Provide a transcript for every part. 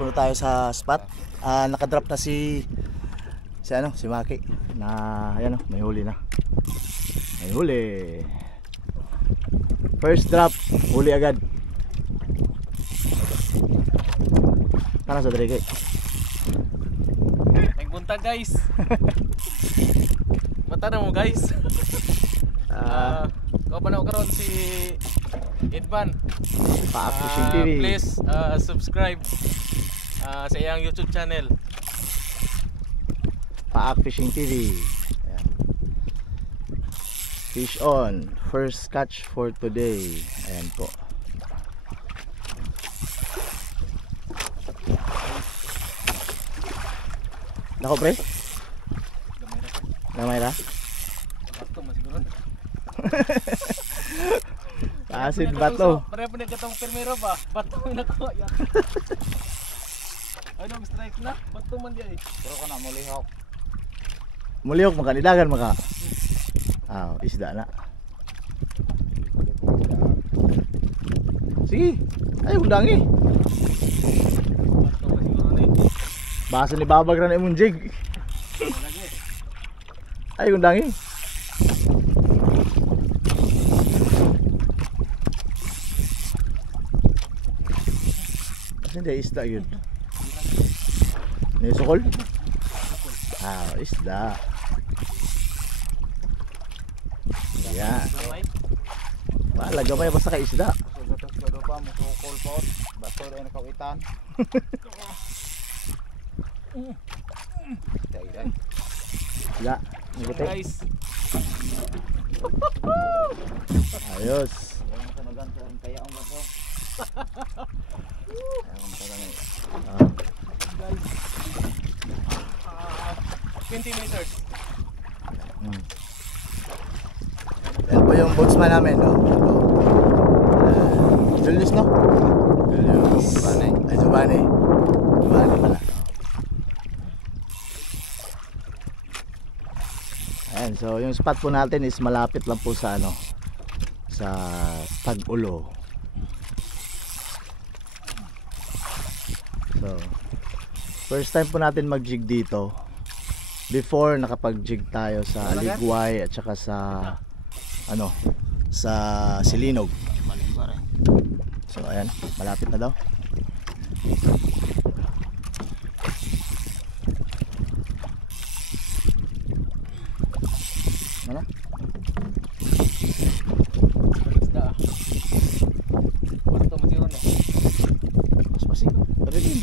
puno tayo sa spot. Nakadrop na si Maki na ayan oh, may huli na. May huli. First drop, huli agad. Kana sa drike. Nagbuntag guys. Mata na mo guys. Kau pa na karon si Edvan. Paak Fishing TV. Please subscribe sa iyang YouTube channel. Paak Fishing TV. Ayan. Fish on. First catch for today. Ayan po. Nako pre? Gamay ra? Bato masiguro. Asin bato. Pare pa katong permero ba? Bato na ko. Ay nang strike na. Bato man di ay. Pero kana mulihok. Mulihok makanidagan maka. Isda na. Sige. Ay undangi. Bato masiguro ni. Basa ni babag ra na imong jig. Ay undangi. Kasi hindi isda yun. Nisukol? Isda. Yan. Wala, gamay basta ka isda. Gatos ko doon pa, musukol po. Bato rin nakawitan. Isda. Nagkita. Guys. Ayos. Kaya ang bato. Guys. 20 meters. Yan po yung boatsman namin, no? Julius, no? Julius. Ay, Giovanni. Giovanni pala. Ayan, so yung spot po natin is malapit lang po sa sa Tag-Ulo. So, first time po natin mag-jig dito. Before nakapag-jig tayo sa Aligway at saka sa sa Silinog. So ayan, malapit na daw. Ano? Isda. Bato masiguro ni. Mas masig. Pero din.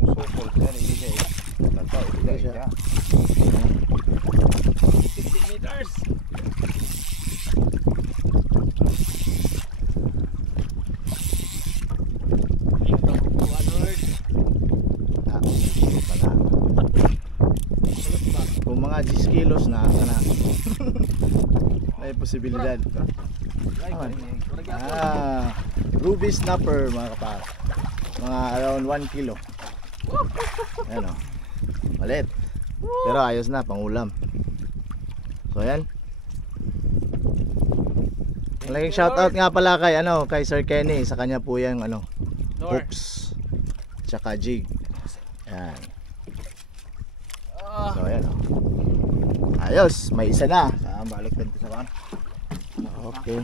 Musukol siya, hindi siya. Bato, hindi siya. 15 meters. Kung mga 10 kilos na sana may posibilidad. Ruby snapper mga kapatid. Mga around 1 kilo. Ayan o. Malit. Pero ayos na, pang ulam. So ayan. Malaking shoutout nga pala kay kay Sir Kenny, sa kanya po yung hooks tsaka jig. Ayan. So ayan o. Ayos, may isa na. Balik din sa kan. Okay.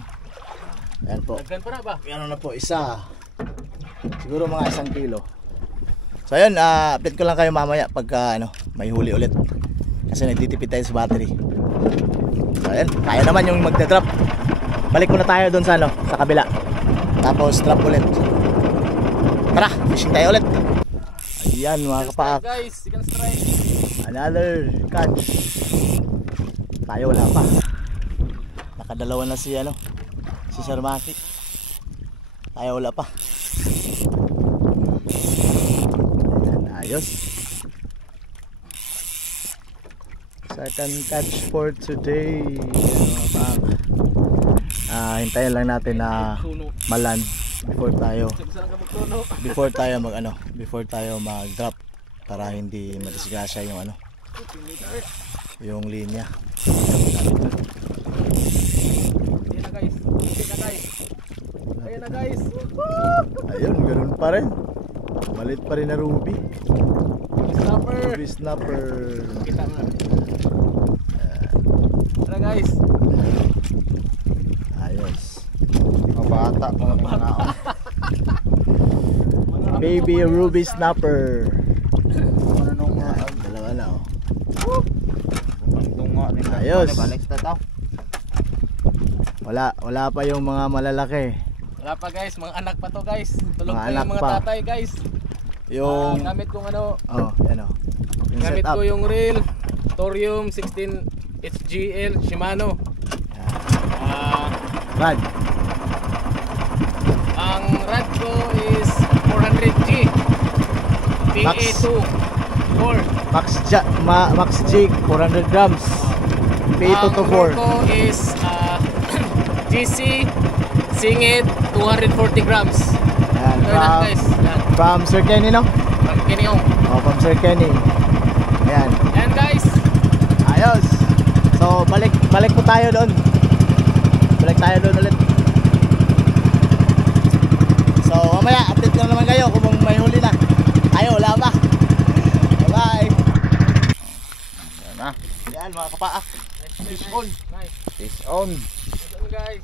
Ayan po. Daghan pa na ba? Ayan na po, isa. Siguro mga 1 kilo. So ayan, update ko lang kayo mamaya pagka may huli ulit. Kasi nagtitipid tayo sa battery. So ayan, kaya naman yung magda-drop. Balik muna tayo doon sa sa kabila. Tapos drop ulit. Tara, fishing tayo ulit. Ayan mga kapaak. Guys, second strike. Another catch. Tayo wala pa. Nakadalawa na si si Sir Maki. Tayo wala pa. Ayos. Second catch for today. Hintayin lang natin na malan before tayo mag-drop para hindi madisgrasya yung linya. Hindi na guys. Ayan na guys. Ayun, ganun pa rin. Malit pa rin na Ruby. Snapper. Ruby snapper. Kita nga. Tara guys. Ayos. Mga bata, mga naon. Baby Ruby snapper. Ano nung Ayan, dalawa na oh. tunga nila. Ayos. Balik na tao. Wala pa yung mga malalaki. Wala pa guys, mga anak pa to guys. Tulog Mga pa yung anak mga pa. tatay guys. Yung Gamit kong ano, oh, yan oh. Yung gamit setup. ko yung reel Thorium 16 HGL Shimano. Ah, Rad. ang rad ko is 400G PA2 Max Jig 400 grams. P2 to 4. Ang ko is GC Singit 240 grams. Ayan, Ito na guys. Yan. from Sir Kenny no? Ang kiniyong. Oh, from Sir Kenny. Ayan. Yan guys. Ayos. So balik po tayo doon. Balik tayo doon ulit. So mamaya update ko naman kayo kung may huli na. Ayo, wala pa. Bye. Yan na. Yan mga kapaa. Fish on. Nice. Fish on. Ito na guys.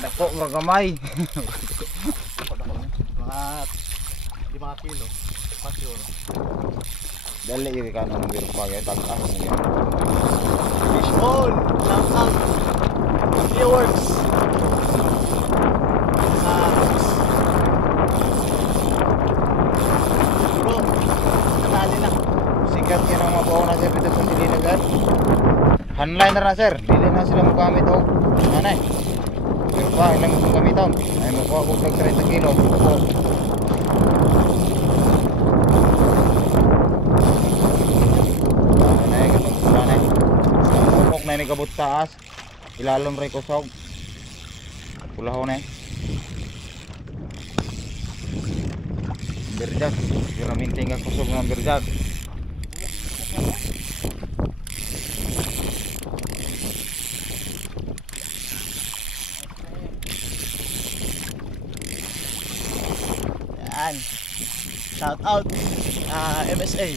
Dako, mga gamay. Mga 5 kilo. Pasyuro. Dali iri ka nang biro pa kaya tag-as mo yan. Fish on. Shout out. Viewers. Bro, natali na. Sikat yan ang mabaw na sir dito sa Dilinagan. Handliner na sir, dili na sila magamit o nanay. Pero pa, ilang itong gamiton. Ay makuha ko tag 30 kilo. Ako. Nanay, katong nanay. Sa umok na nagabot taas. Ilalom rin ko sa pulaho na eh. Berjag, kira minting nga kusog ng berjag. Yan. Shout out MSA.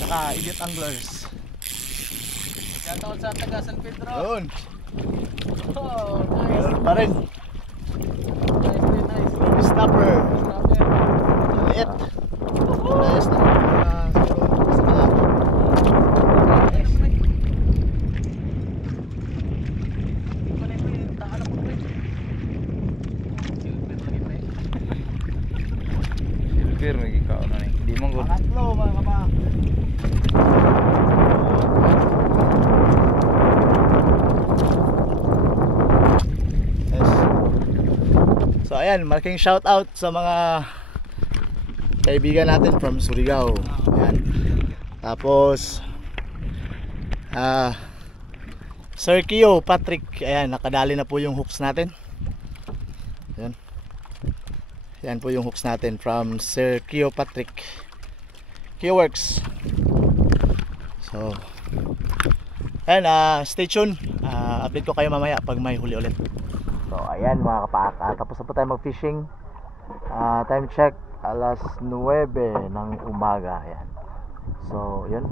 Tsaka Idiot Anglers. Shoutout sa taga San Pedro. Yun. Oh, nice. Meron pa rin. Nice, very nice. Ruby snapper. Snapper. Maliit. Ayos na. Siguro sa kala. Silver lagi kau na ni. Di mo gud. Pangatlo mga kapa. Yes. So ayan, malaking shout out sa mga kaibigan natin from Surigao. Ayan. Tapos Sir Kio, Patrick, ayan, nakadali na po yung hooks natin. Ayan. Yan po yung hooks natin from Sir Kio Patrick. Kio Works. So ayan, stay tuned. Update ko kayo mamaya pag may huli ulit. So ayan mga kapaak, tapos na po tayo mag fishing. Time check alas 9 ng umaga. Ayan. So yun,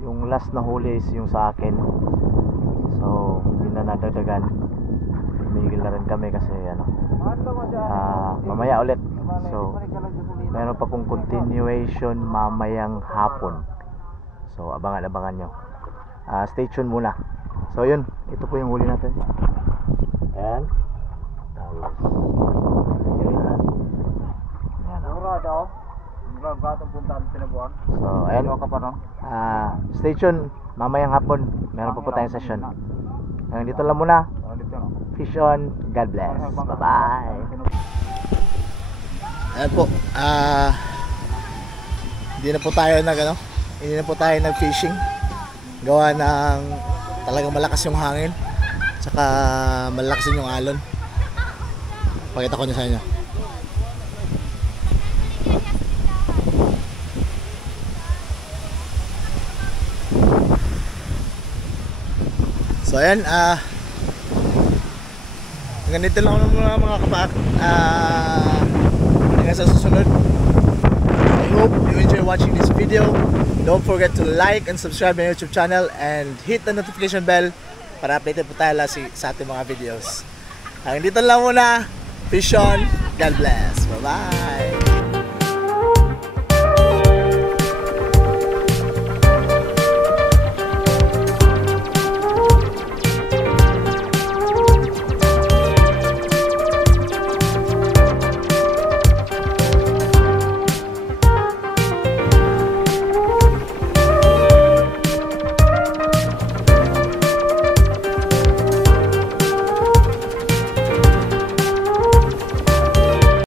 yung last na huli is yung sa akin. So hindi na nadagdagan. Tumigil na rin kami kasi ano, mamaya ulit. So meron pa pong continuation mamayang hapon. So abangan nyo. Stay tuned muna. So yun, ito po yung huli natin. Ayan. So ayan. Stay tuned, mamayang hapon meron pa po tayong session. Ngayon dito lang muna. Fish on. God bless. Bye bye. Ayan po, hindi na po tayo nag fishing. Gawa ng talagang malakas yung hangin, tsaka malakas din yung alon. Pakita ko niya sa inyo. So ayan, ganito lang muna mga kapak. Hanggang sa susunod. I hope you enjoy watching this video. Don't forget to like and subscribe my YouTube channel and hit the notification bell para updated po tayo sa ating mga videos. Hanggang dito lang muna. Peace on. God bless. Bye-bye.